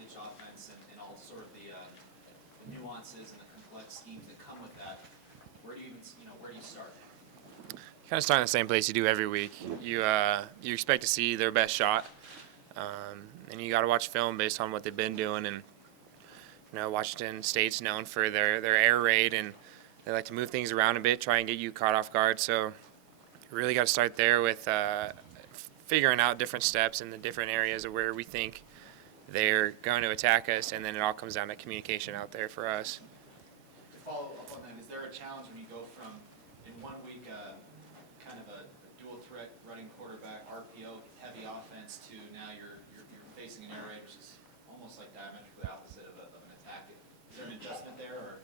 pitch offense and all sort of the nuances and the complex schemes that come with that, where do you even, where do you start? Kind of start in the same place you do every week. You expect to see their best shot, and you got to watch film based on what they've been doing. And Washington State's known for their air raid, and they like to move things around a bit, try and get you caught off guard. So you really got to start there with figuring out different steps in the different areas of where we think they're going to attack us, and then it all comes down to communication out there for us. To follow up on that, is there a challenge when you go from, in 1 week, kind of a dual threat running quarterback, RPO heavy offense, to now you're facing an air raid, which is almost like diametrically opposite of an attack? Is there an adjustment there, or?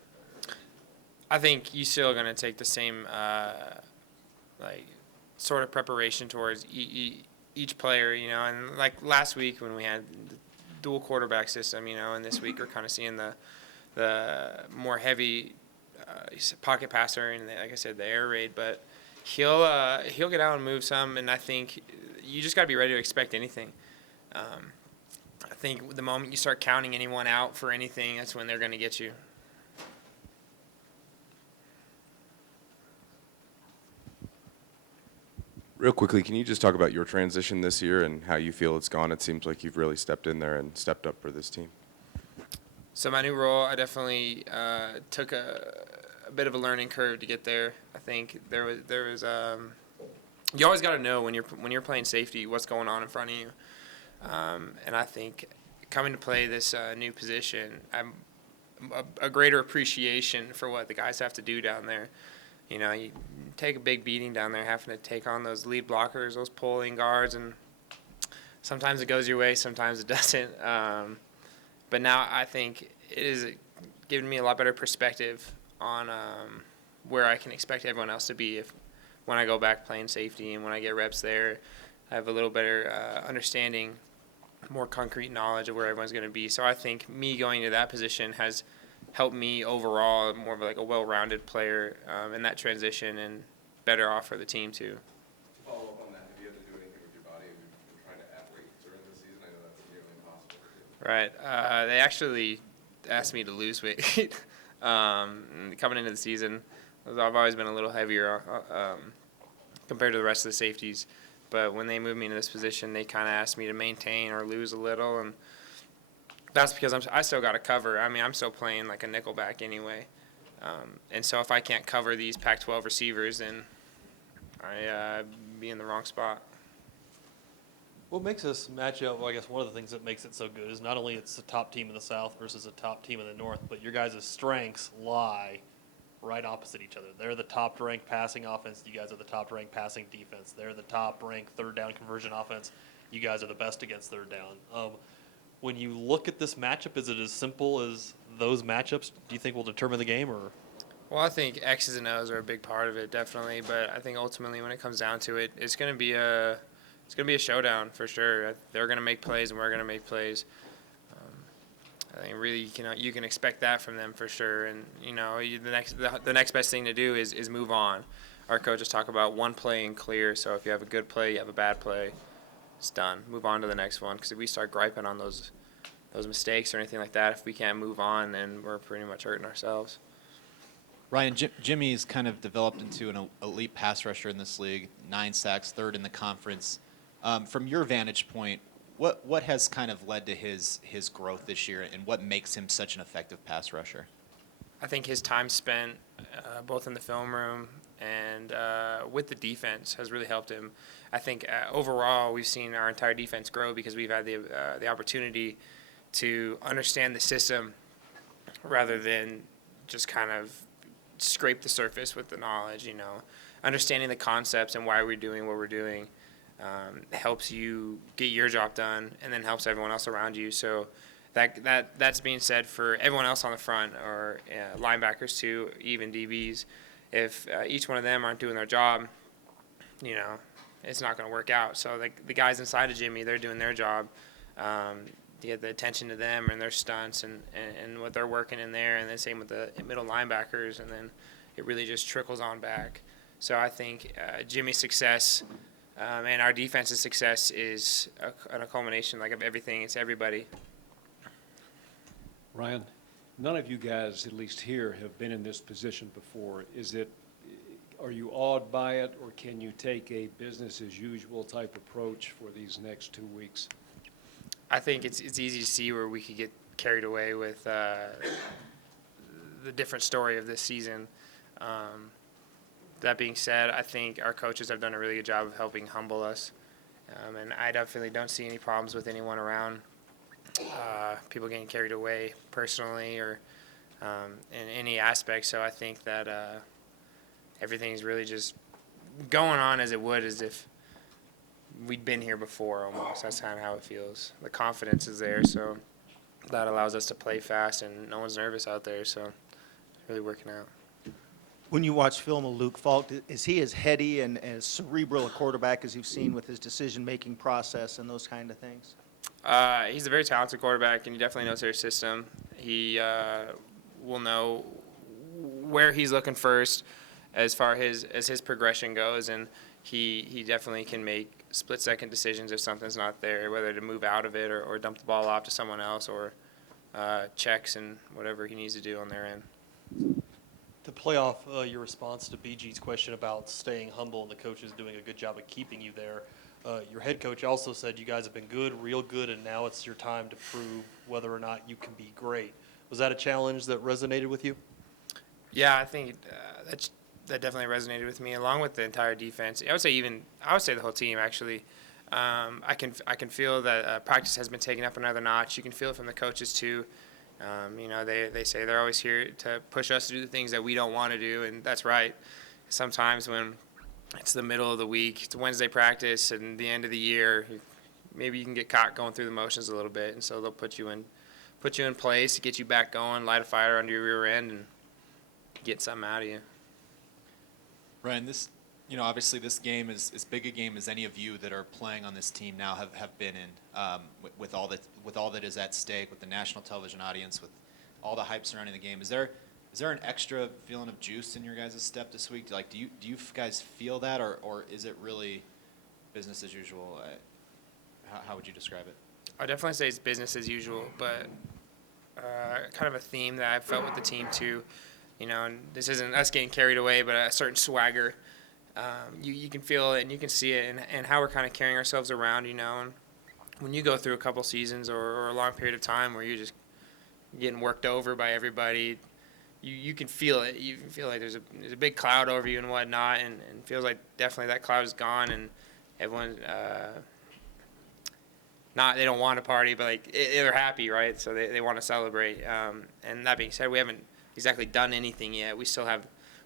I think you still going to take the same sort of preparation towards each player, and like last week when we had the dual quarterback system, and this week we're kind of seeing the more heavy pocket passer and, like I said, the air raid, but he'll get out and move some, and I think you just got to be ready to expect anything. I think the moment you start counting anyone out for anything, that's when they're going to get you. Real quickly, can you just talk about your transition this year and how you feel it's gone? It seems like you've really stepped in there and stepped up for this team. So my new role, I definitely took a bit of a learning curve to get there. I think there was you always got to know when you're playing safety what's going on in front of you, and I think coming to play this new position, I'm a greater appreciation for what the guys have to do down there. You take a big beating down there having to take on those lead blockers, those pulling guards, and sometimes it goes your way, sometimes it doesn't. But now I think it is giving me a lot better perspective on where I can expect everyone else to be when I go back playing safety, and when I get reps there, I have a little better understanding, more concrete knowledge of where everyone's going to be. So I think me going to that position has helped me overall, more of like a well-rounded player in that transition, and better off for the team too. To follow up on that, have you had to do anything with your body? Have you been trying to add weight during the season? I know that's nearly impossible to do. Right. They actually asked me to lose weight coming into the season. I've always been a little heavier compared to the rest of the safeties, but when they moved me into this position, they kind of asked me to maintain or lose a little, and that's because I still got to cover. I mean, I'm still playing like a nickelback anyway. And so if I can't cover these Pac-12 receivers, then I be in the wrong spot. What makes this matchup, well, I guess one of the things that makes it so good is not only it's the top team in the South versus a top team in the North, but your guys' strengths lie right opposite each other. They're the top-ranked passing offense. You guys are the top-ranked passing defense. They're the top-ranked third-down conversion offense. You guys are the best against third down. When you look at this matchup, is it as simple as those matchups do you think will determine the game? Or? Well, I think X's and O's are a big part of it, definitely. But I think ultimately when it comes down to it, it's going to be a showdown for sure. They're going to make plays and we're going to make plays. I think really you can expect that from them for sure. And the next best thing to do is move on. Our coaches talk about one play and clear. So if you have a good play, you have a bad play, it's done. Move on to the next one. Because if we start griping on those mistakes or anything like that, if we can't move on, then we're pretty much hurting ourselves. Ryan, Jimmy's kind of developed into an elite pass rusher in this league, 9 sacks, third in the conference. From your vantage point, what has kind of led to his growth this year, and what makes him such an effective pass rusher? I think his time spent both in the film room and with the defense has really helped him. I think overall we've seen our entire defense grow because we've had the opportunity to understand the system rather than just kind of scrape the surface with the knowledge. Understanding the concepts and why we're doing what we're doing helps you get your job done, and then helps everyone else around you. So that's being said for everyone else on the front, or linebackers too, even DBs. If each one of them aren't doing their job, it's not going to work out. So the guys inside of Jimmy, they're doing their job. You get the attention to them and their stunts and what they're working in there, and then same with the middle linebackers, and then it really just trickles on back. So I think Jimmy's success and our defense's success is a culmination of everything. It's everybody. Ryan, none of you guys, at least here, have been in this position before. Are you awed by it, or can you take a business-as-usual type approach for these next 2 weeks? I think it's easy to see where we could get carried away with the different story of this season. That being said, I think our coaches have done a really good job of helping humble us, and I definitely don't see any problems with anyone around people getting carried away personally or in any aspect. So I think that everything's really just going on as it would as if we'd been here before almost. That's kind of how it feels. The confidence is there, so that allows us to play fast, and no one's nervous out there, so it's really working out. When you watch film of Luke Falk, is he as heady and as cerebral a quarterback as you've seen with his decision-making process and those kind of things? He's a very talented quarterback, and he definitely knows their system. He will know where he's looking first as far as his progression goes, and he definitely can make split-second decisions if something's not there, whether to move out of it or dump the ball off to someone else or checks and whatever he needs to do on their end. To play off your response to BG's question about staying humble and the coaches doing a good job of keeping you there, your head coach also said you guys have been good, real good, and now it's your time to prove whether or not you can be great. Was that a challenge that resonated with you? Yeah, I think that definitely resonated with me, along with the entire defense. I would say the whole team actually. I can feel that practice has been taken up another notch. You can feel it from the coaches too. They say they're always here to push us to do the things that we don't want to do, and that's right. Sometimes when it's the middle of the week, it's Wednesday practice, and the end of the year, maybe you can get caught going through the motions a little bit, and so they'll put you in place to get you back going, light a fire under your rear end, and get something out of you. Ryan, obviously this game is as big a game as any of you that are playing on this team now have been in, with all that is at stake, with the national television audience, with all the hype surrounding the game. Is there an extra feeling of juice in your guys' step this week? Like, do you guys feel that, or is it really business as usual? How would you describe it? I definitely say it's business as usual, but kind of a theme that I've felt with the team too. And this isn't us getting carried away, but a certain swagger. You can feel it and you can see it, and how we're kind of carrying ourselves around, And when you go through a couple seasons or a long period of time where you're just getting worked over by everybody, you can feel it. You can feel like there's a big cloud over you and whatnot, and it feels like definitely that cloud is gone, and everyone they don't want to party, but like they're happy, right? So they want to celebrate. And that being said, we haven't exactly done anything yet. We still have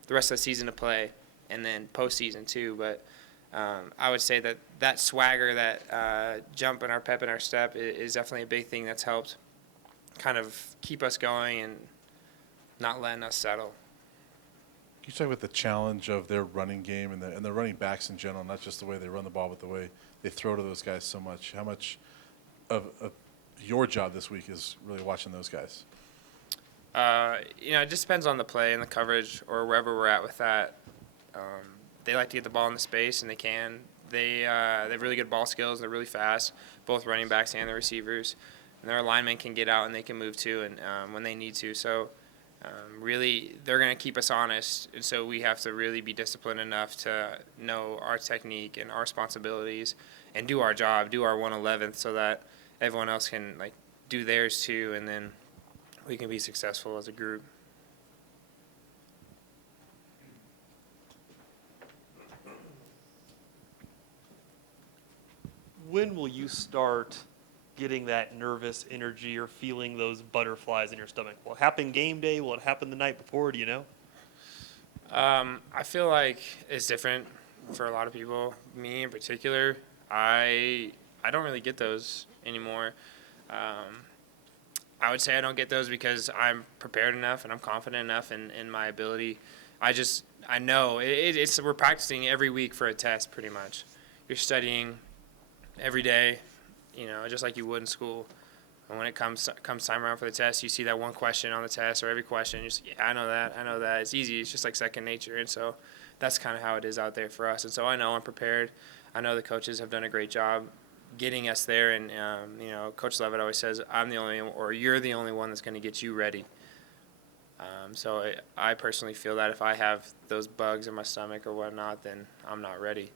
the rest of the season to play, and then postseason too. But I would say that swagger, that jump in our pep in our step is definitely a big thing that's helped kind of keep us going and not letting us settle. Can you talk about the challenge of their running game and the running backs in general, not just the way they run the ball, but the way they throw to those guys so much? How much of your job this week is really watching those guys? It just depends on the play and the coverage or wherever we're at with that. They like to get the ball in the space, and they can. They have really good ball skills. They're really fast, both running backs and the receivers. And their linemen can get out and they can move too, and when they need to. So really, they're going to keep us honest, and so we have to really be disciplined enough to know our technique and our responsibilities and do our job, do our 1/11th, so that everyone else can do theirs too, and then we can be successful as a group. When will you start getting that nervous energy or feeling those butterflies in your stomach? Will it happen game day? Will it happen the night before? Do you know? I feel like it's different for a lot of people. Me in particular, I don't really get those anymore. I would say I don't get those because I'm prepared enough and I'm confident enough in my ability. I know we're practicing every week for a test pretty much. You're studying every day, just like you would in school. And when it comes time around for the test, you see that one question on the test or every question, you're just, yeah, I know that. It's easy. It's just like second nature. And so that's kind of how it is out there for us. And so I know I'm prepared. I know the coaches have done a great job getting us there. And Coach Levitt always says, "I'm the only, or you're the only one that's going to get you ready." So I personally feel that if I have those bugs in my stomach or whatnot, then I'm not ready.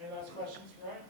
Any last questions, Ryan?